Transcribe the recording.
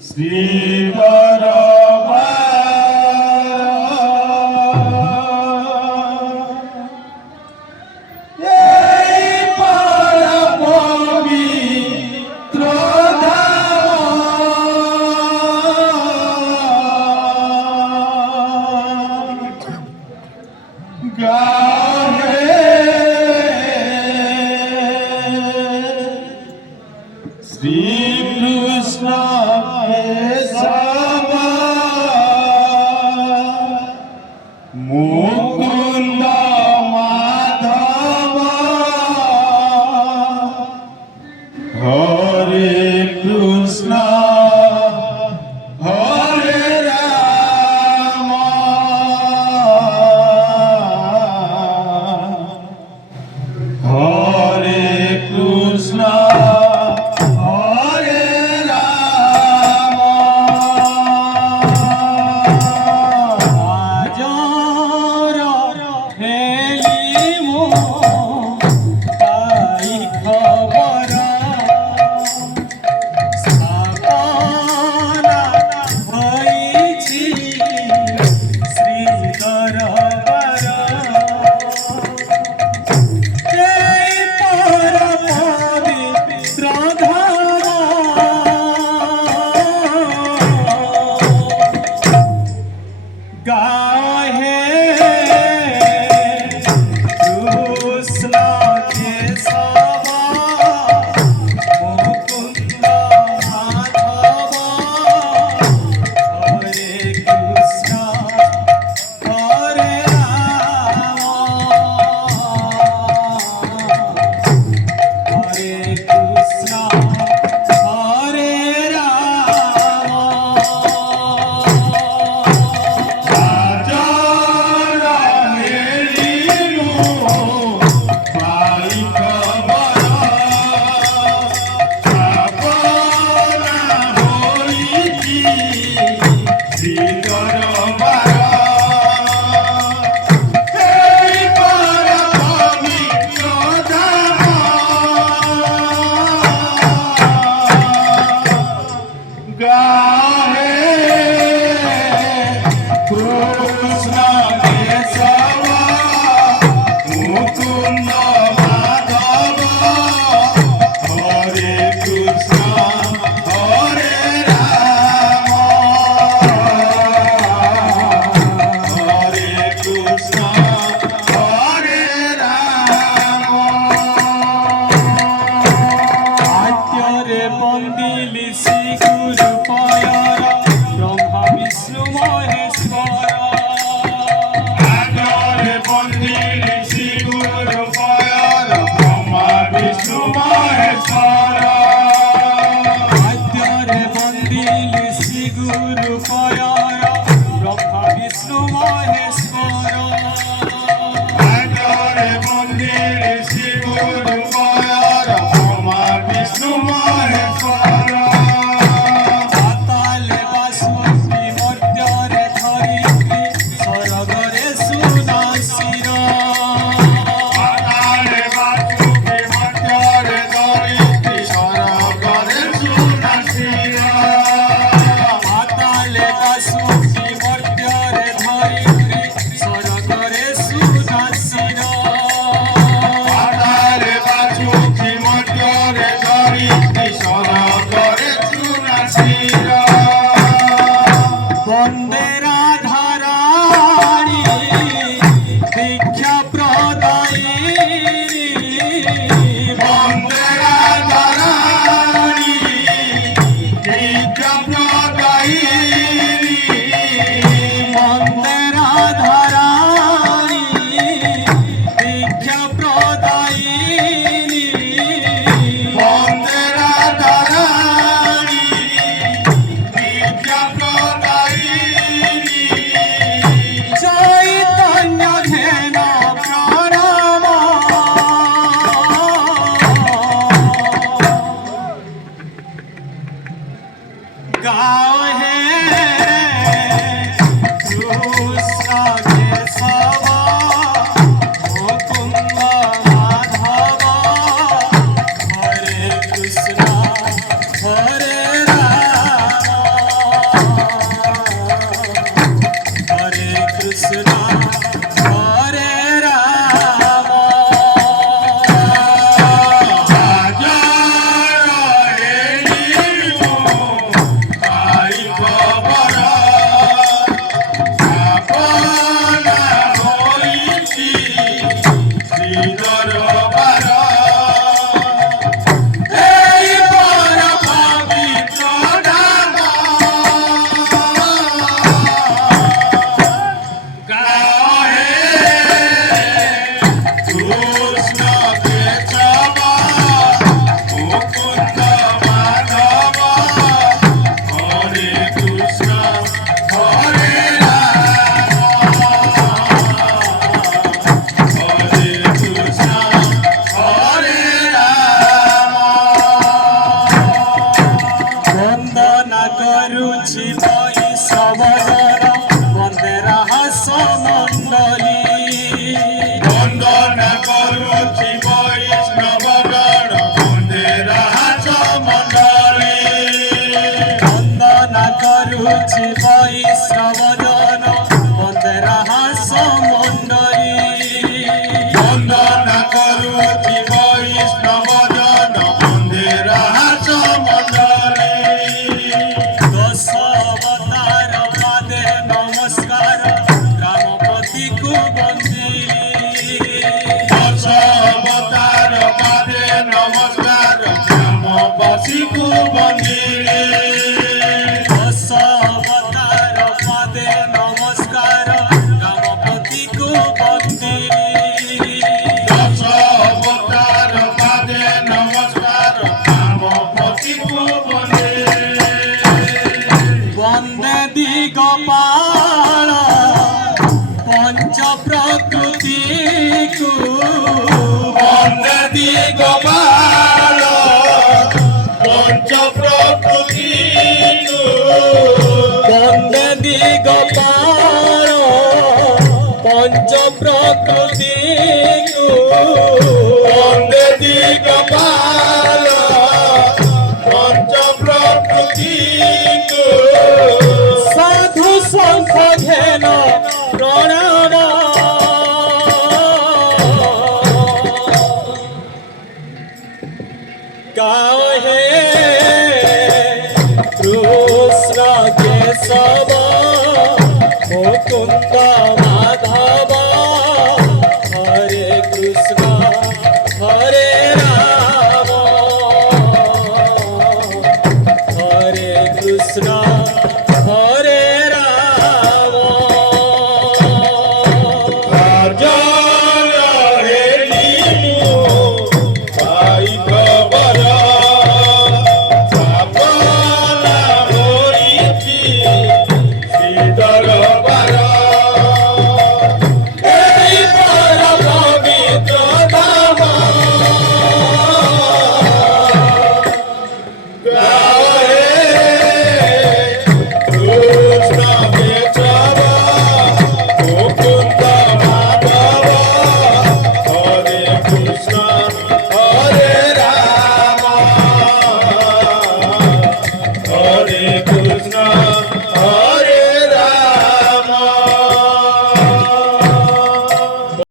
শ্রীধর শ্রীকৃষ্ণ মুকুন্দ মাধব হরে কৃষ্ণ হরে রাম হরে Krishna Hare Rama କରୁଛି ବୈଷ୍ଣବଜନ ବନ୍ଦେ ରହସ ମଣ୍ଡଳୀ ବନ୍ଦନା କରୁଛି ବୈଷ୍ଣବଗଣ ବନ୍ଦେ ରହସ ମଣ୍ଡଳୀ ବନ୍ଦନା କରୁଛି ବୈଷ୍ଣବଜନ ବନ୍ଦେ ରହସ ମଣ୍ଡଳୀ ବନ୍ଦନା କରୁଛି ବୈଷ୍ଣବଜନ ବନ୍ଦେ ରହସ ମଣ୍ଡଳୀ ଦଶ ଅବତାର ପାଦେ ନମସ୍କାର ରାମପତିକୁ ବନ୍ଦିଲି ଦଶ ଅବତାର ପାଦେ ନମସ୍କାର ଗ୍ରାମବାସୀକୁ ବନ୍ଦିଲେ ଦଶ ଅବତାର ପାଦେ ନମସ୍କାର ରାମପତିକୁ ବନ୍ଦିଲି ଦଶ ଅବତାର ପାଦେ ନମସ୍କାର ଗ୍ରାମବାସୀକୁ ବନ୍ଦିଲେ ବନ୍ଦେ ଦିଗପାଳ ପଞ୍ଚ ପ୍ରକୃତିକୁ ବନ୍ଦେ ଦିଗପାଳ ପଞ୍ଚ ପ୍ରକୃତିକୁ ବନ୍ଦେ ଦିଗପାଳ ପଞ୍ଚ ପ୍ରକୃତିକୁ ବନ୍ଦେ ଦିଗପାଳ ପଞ୍ଚ ପ୍ରକୃତିକୁ ସାଧୁ ଶଙ୍ଖ ଘେନ ପ୍ରଣାମ ଗାଓ ହେ କୃଷ୍ଣ କେଶବ মুকুন্দ মাধব হরে কৃষ্ণ হরে রাম হরে কৃষ্ণ হরে রাম রাজন হেলিনু পাই খবর সাপনা মরিছি শ্রীদরবার এই পর পবিত্র ধাম গায়ে কৃষ্ণ কেশব মুকুন্দ মাধব হরে কৃষ্ণ হরে রাম হরে কৃষ্ণ হরে